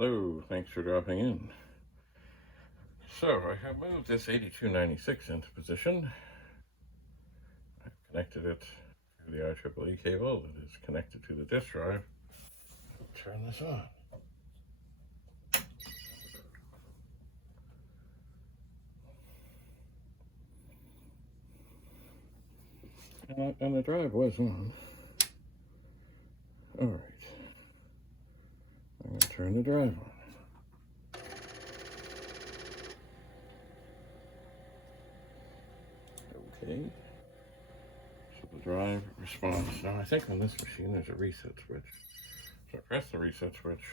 Hello, thanks for dropping in. So I have moved this 8296 into position. I've connected it to the IEEE cable that is connected to the disk drive. Turn this on. And the drive was on. All right. I'm going to turn the drive on. Okay. So the drive responds. Now I think on this machine there's a reset switch. So I press the reset switch.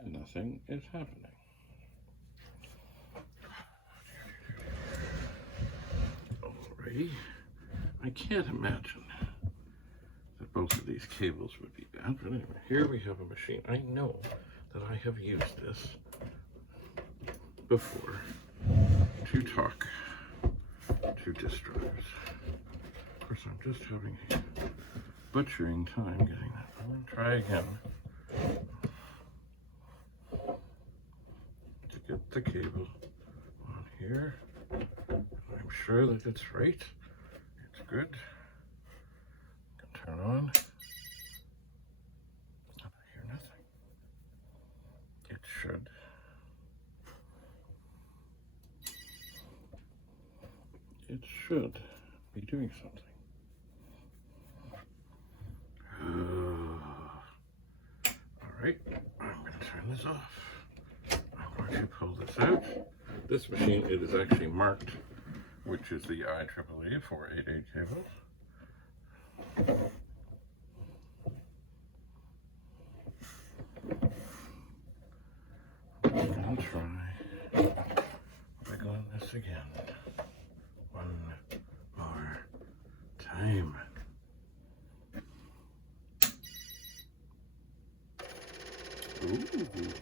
And nothing is happening. Alrighty. I can't imagine that both of these cables would be bad, but anyway, here we have a machine. I know that I have used this before to talk to disk drives. Of course, I'm just having a butchering time getting that. I'm going to try again to get the cable on here. I'm sure that it's right. It's good. Turn on. I hear nothing. It should. It should be doing something. All right, I'm going to turn this off. I'm going to pull this out. This machine, it is actually marked, which is the IEEE 488 cable. I'm going to try wiggling this again. One more time. Ooh.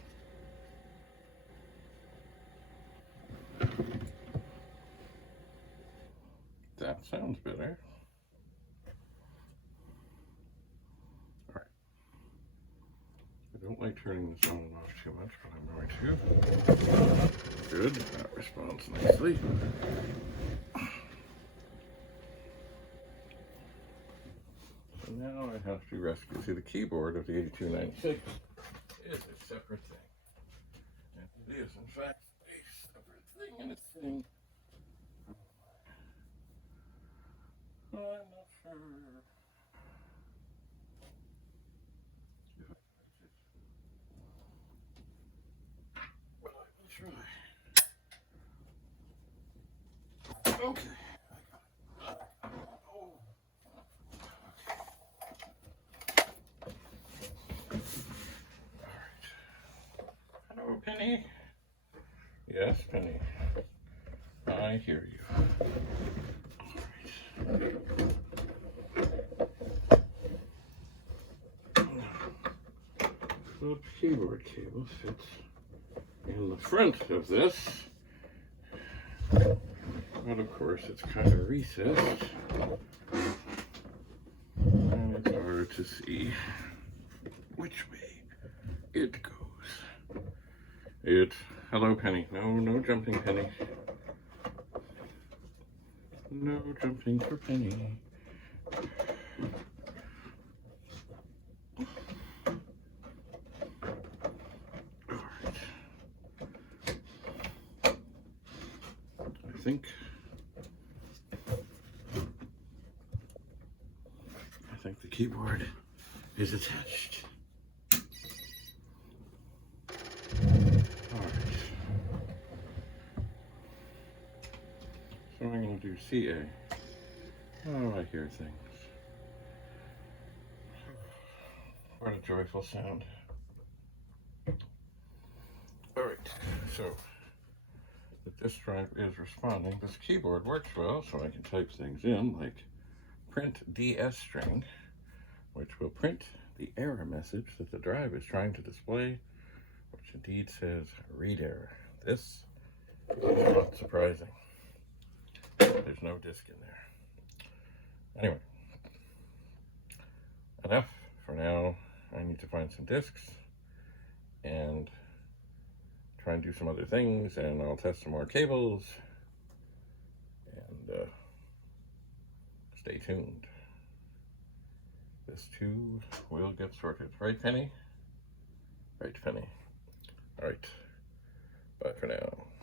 That sounds better. All right. I don't like turning this on and off too much, but I'm going to. Good. That responds nicely. So now I have to rescue. See, the keyboard of the 8296 is a separate thing. And it is, in fact, a separate thing in its thing. I'm not sure if I can fix it. But I will try. Okay. Hello, Penny. Yes, Penny. I hear you. All right. The keyboard cable fits in the front of this. But of course, it's kind of recessed. And it's hard to see which way it goes. Hello, Penny. No jumping, Penny. No jumping for Penny. Alright. I think the keyboard is attached. So I'm going to do CA. Oh, I hear things. What a joyful sound. Alright, so the disk drive is responding. This keyboard works well, so I can type things in like print DS string, which will print the error message that the drive is trying to display, which indeed says read error. This is not surprising. There's no disk in there. Anyway, enough for now. need to find some discs and try and do some other things, and I'll test some more cables, and stay tuned. This too will get sorted. Right, Penny? Right, Penny. All right. Bye for now.